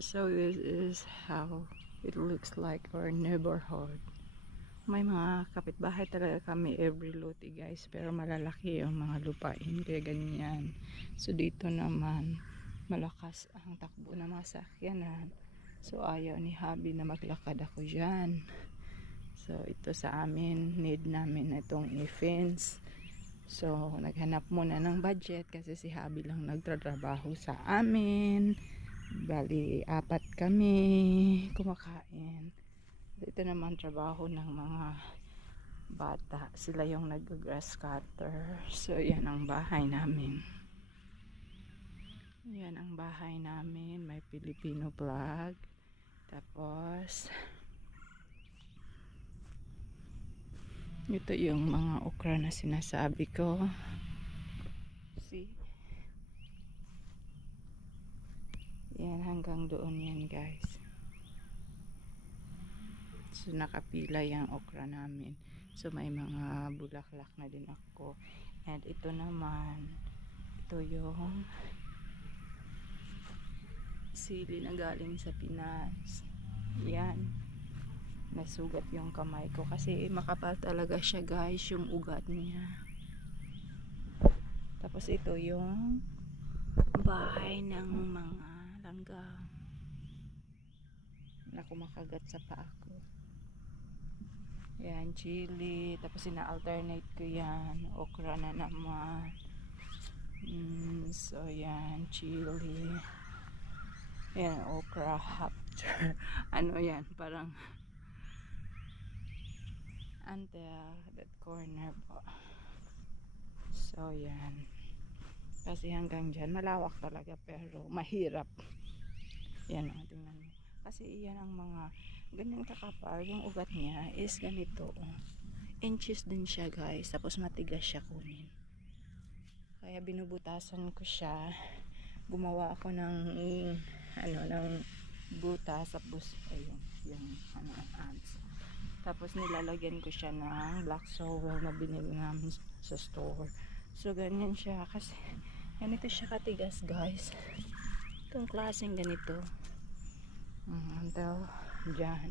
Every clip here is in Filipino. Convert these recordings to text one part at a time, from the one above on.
So this is how it looks like our neighborhood. May mga kapitbahay talaga kami every lote guys. Pero malalaki yung mga lupain. Kaya ganyan. So dito naman malakas ang takbo ng mga sakyanan. So ayaw ni Habi na maglakad ako dyan. So ito sa amin. Need namin itong i-fence. So naghanap muna ng budget kasi si Habi lang nagtratrabaho sa amin. Bali, apat kami kumakain. Ito naman trabaho ng mga bata. Sila yung nag-grass cutter. So, yan ang bahay namin. Yan ang bahay namin. May Filipino flag. Tapos, ito yung mga okra na sinasabi ko. See? Yan, hanggang doon yan guys. So, nakapila yung okra namin. So, may mga bulaklak na din ako. And ito naman, ito yung sili na galing sa Pinas. Yan. Nasugat yung kamay ko kasi makapal talaga siya guys, yung ugat niya. Tapos ito yung bahay ng mga langgam na kumakagat sa paa ko. Yan, chili. Tapos ina-alternate ko yan. Okra na naman. Mm, so, yan, chili. Yan, okra after. ano yan, parang until that corner po. So, yan. Kasi hanggang dyan, malawak talaga pero mahirap. Yan, o, tingnan mo. Kasi yan ang mga ganyan kakapal. Yung ugat niya is ganito. Inches din siya guys. Tapos matigas siya kunin. Kaya binubutasan ko siya. Gumawa ako ng ano, ng butas. Tapos ayun, yung ano, ants. Tapos nilalagyan ko siya ng black soil na binili namin sa store. So ganyan siya kasi ganito siya katigas guys. Itong klaseng ganito. Mm, until dyan.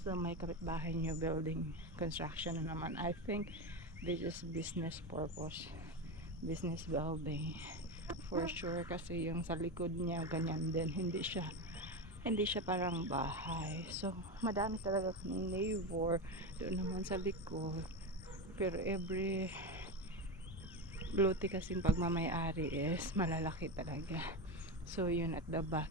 So may kapitbahay nyo building construction na naman. I think this is business purpose. Business building. For sure kasi yung sa likod niya ganyan din. Hindi siya hindi siya parang bahay. So madami talaga kaming neighbor doon naman sa likod. Pero every lote kasi pagmamayari is malalaki talaga. So yun at the back